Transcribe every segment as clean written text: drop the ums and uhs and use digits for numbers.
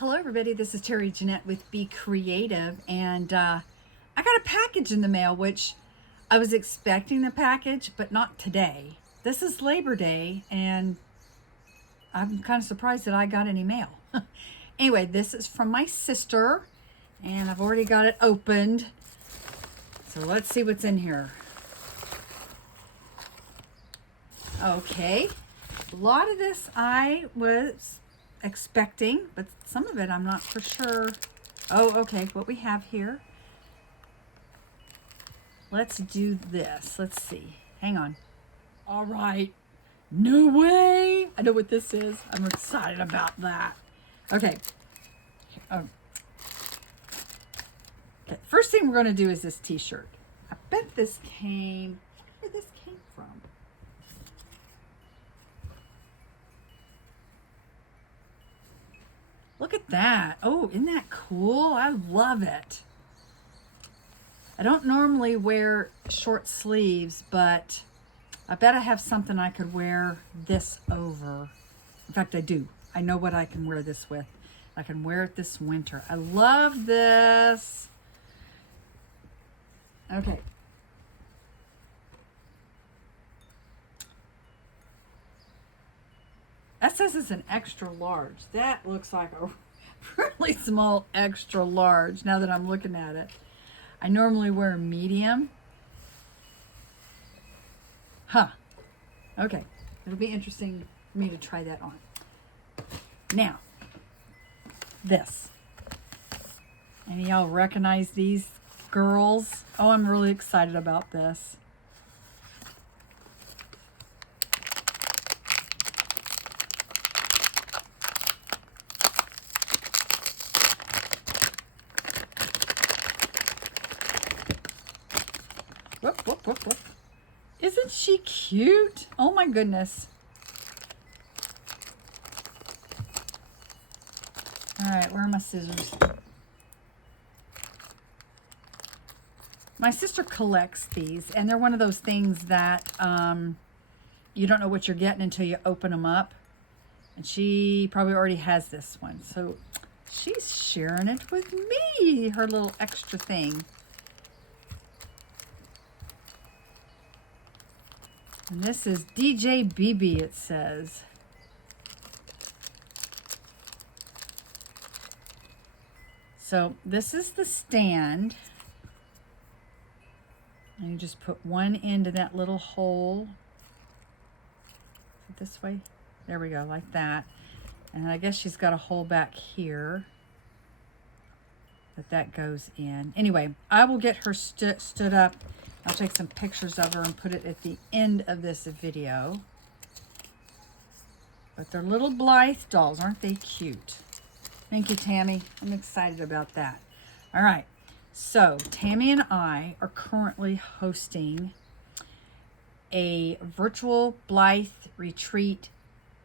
Hello everybody, this is Terry Jeanette with Be Creative, and I got a package in the mail, which I was expecting the package, but not today. This is Labor Day, and I'm kind of surprised that I got any mail. Anyway, this is from my sister, and I've already got it opened. So let's see what's in here. Okay, a lot of this I was expecting, but some of it I'm not for sure. Oh, okay, what we have here. Let's do this. Let's see. Hang on. All right. No way. I know what this is. I'm excited about that. Okay. Okay. First thing we're going to do is this t-shirt. I bet this came, where this came from. Look at that. Oh, isn't that cool? I love it. I don't normally wear short sleeves, but I bet I have something I could wear this over. In fact, I do. I know what I can wear this with. I can wear it this winter. I love this. Okay. That says it's an extra large. That looks like a really small extra large now that I'm looking at it. I normally wear a medium. Huh. Okay. It'll be interesting for me to try that on. Now, this. Any of y'all recognize these girls? Oh, I'm really excited about this. Whoop, whoop, whoop, whoop. Isn't she cute? Oh my goodness. All right, where are my scissors? My sister collects these, and they're one of those things that you don't know what you're getting until you open them up. And she probably already has this one. So she's sharing it with me, her little extra thing. And this is DJ BB, it says. So this is the stand. And you just put one end in that little hole. This way. There we go, like that. And I guess she's got a hole back here that goes in. Anyway, I will get her stood up. I'll take some pictures of her and put it at the end of this video. But they're little Blythe dolls. Aren't they cute? Thank you, Tammy. I'm excited about that. All right. So Tammy and I are currently hosting a virtual Blythe retreat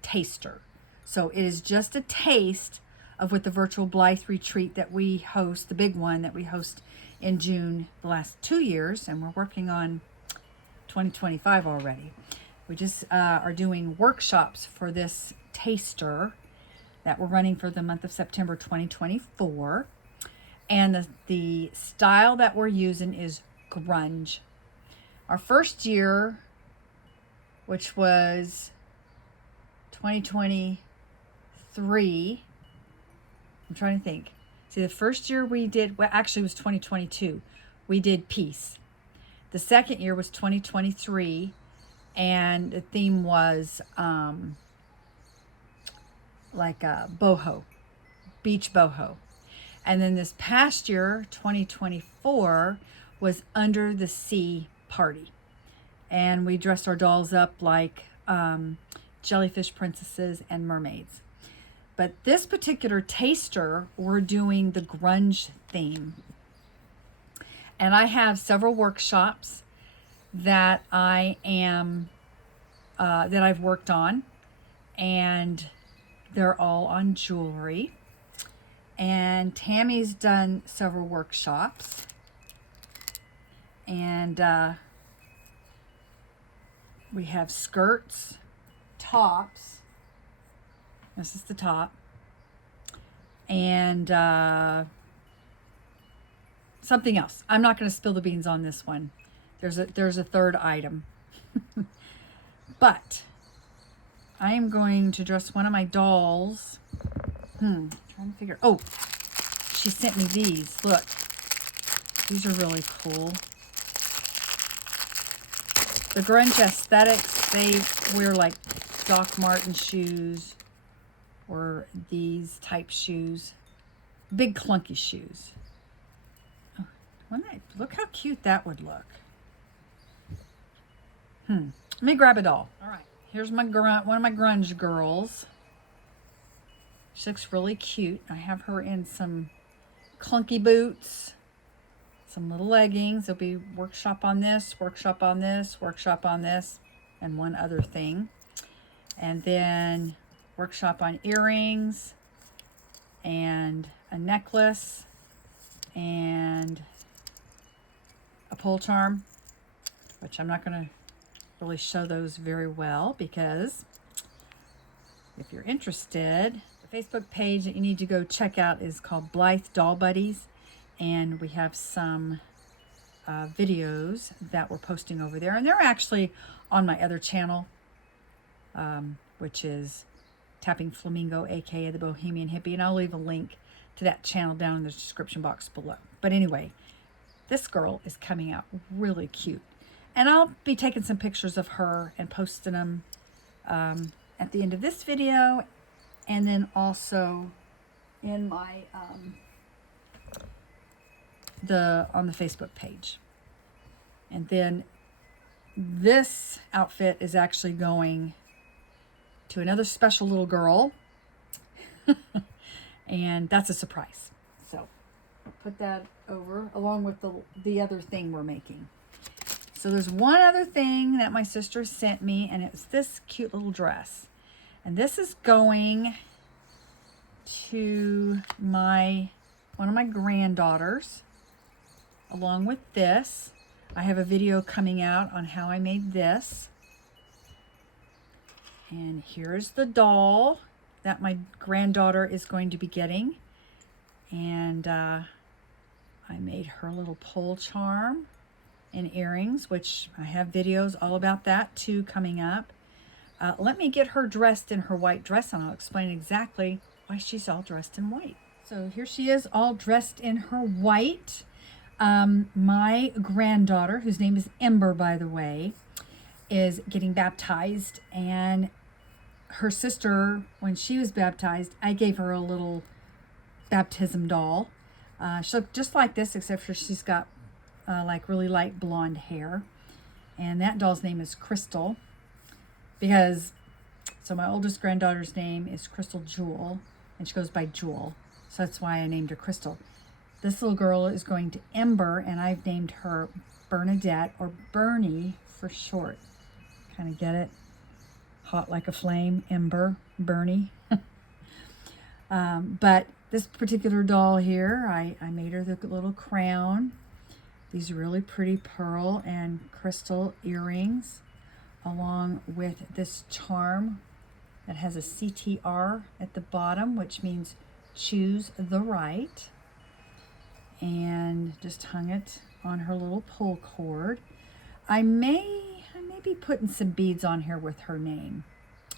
taster. So it is just a taste of what the virtual Blythe retreat that we host, the big one that we host in June the last 2 years, and we're working on 2025 already. We just are doing workshops for this taster that we're running for the month of September 2024. And the style that we're using is grunge. Our first year, which was 2023, I'm trying to think. See, the first year we did, well, actually it was 2022. We did peace. The second year was 2023, and the theme was like a boho, beach boho. And then this past year, 2024, was under the sea party. And we dressed our dolls up like jellyfish princesses and mermaids. But this particular taster, we're doing the grunge theme. And I have several workshops that I am, that I've worked on. And they're all on jewelry. And Tammy's done several workshops. And we have skirts, tops. This is the top. and something else. I'm not going to spill the beans on this one. There's a third item. But I am going to dress one of my dolls. Trying to figure. Oh, she sent me these. Look, these are really cool. The Grunge aesthetics. They wear like Doc Marten shoes or these type shoes, big clunky shoes. Oh, look how cute that would look. Let me grab a doll. All right, here's one of my Grunge girls. She looks really cute. I have her in some clunky boots, some little leggings. There'll be workshop on this, workshop on this, workshop on this, and one other thing. And then workshop on earrings and a necklace and a pole charm, which I'm not going to really show those very well because if you're interested, the Facebook page that you need to go check out is called Blythe Doll Buddies, and we have some videos that we're posting over there, and they're actually on my other channel, which is Tappingflamingo, aka the Bohemian Hippie, and I'll leave a link to that channel down in the description box below. But anyway, this girl is coming out really cute, and I'll be taking some pictures of her and posting them at the end of this video, and then also in my on the Facebook page. And then this outfit is actually going to another special little girl, and that's a surprise. So I'll put that over along with the other thing we're making. So there's one other thing that my sister sent me, and it's this cute little dress. And this is going to one of my granddaughters, along with this. I have a video coming out on how I made this. And here's the doll that my granddaughter is going to be getting. And I made her little pole charm and earrings, which I have videos all about that too coming up. Let me get her dressed in her white dress, and I'll explain exactly why she's all dressed in white. So here she is, all dressed in her white. My granddaughter, whose name is Ember, by the way, is getting baptized, and her sister, when she was baptized, I gave her a little baptism doll. She looked just like this, except for she's got like really light blonde hair, and that doll's name is Crystal, because so my oldest granddaughter's name is Crystal Jewel, and she goes by Jewel, so that's why I named her Crystal. This little girl is going to Ember, and I've named her Bernadette, or Bernie for short. Kind of get it? Hot like a flame, Ember, Bernie. But this particular doll here, I made her the little crown, these really pretty pearl and crystal earrings, along with this charm that has a CTR at the bottom, which means choose the right. And just hung it on her little pull cord. I may be putting some beads on here with her name.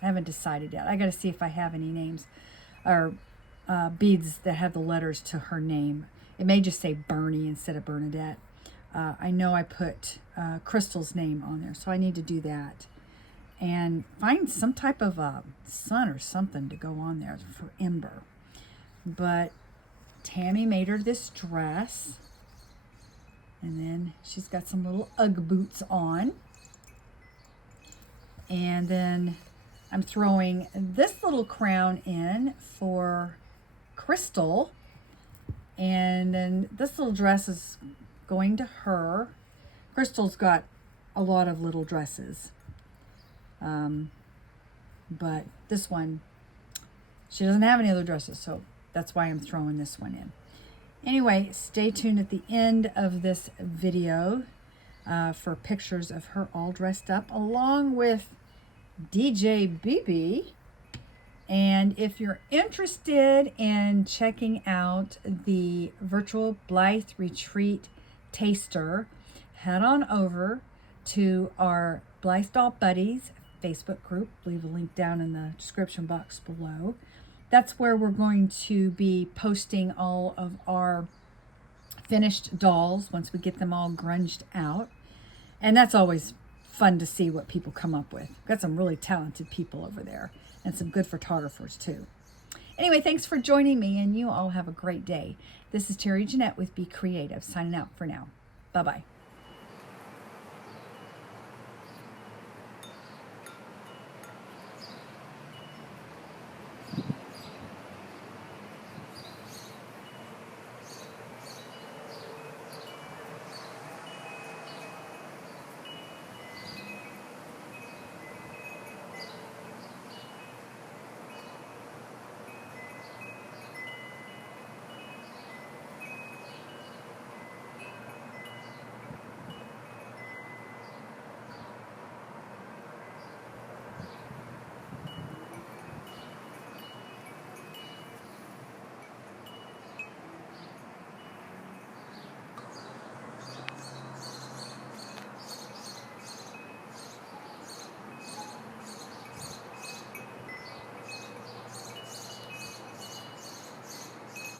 I haven't decided yet. I got to see if I have any names or beads that have the letters to her name. It may just say Bernie instead of Bernadette. I know I put Crystal's name on there, so I need to do that. And find some type of sun or something to go on there for Ember. But Tammy made her this dress, and then she's got some little Ugg boots on. And then I'm throwing this little crown in for Crystal, and then this little dress is going to her. Crystal's got a lot of little dresses, but this one, she doesn't have any other dresses, so that's why I'm throwing this one in. Anyway, stay tuned at the end of this video for pictures of her all dressed up, along with DJ BB And if you're interested in checking out the virtual Blythe Retreat Taster, head on over to our Blythe Doll Buddies Facebook group. Leave a link down in the description box below. That's where we're going to be posting all of our finished dolls once we get them all grunged out. And that's always fun to see what people come up with. Got some really talented people over there and some good photographers too. Anyway, thanks for joining me, and you all have a great day. This is Terry Jeanette with Be Creative, signing out for now. Bye-bye.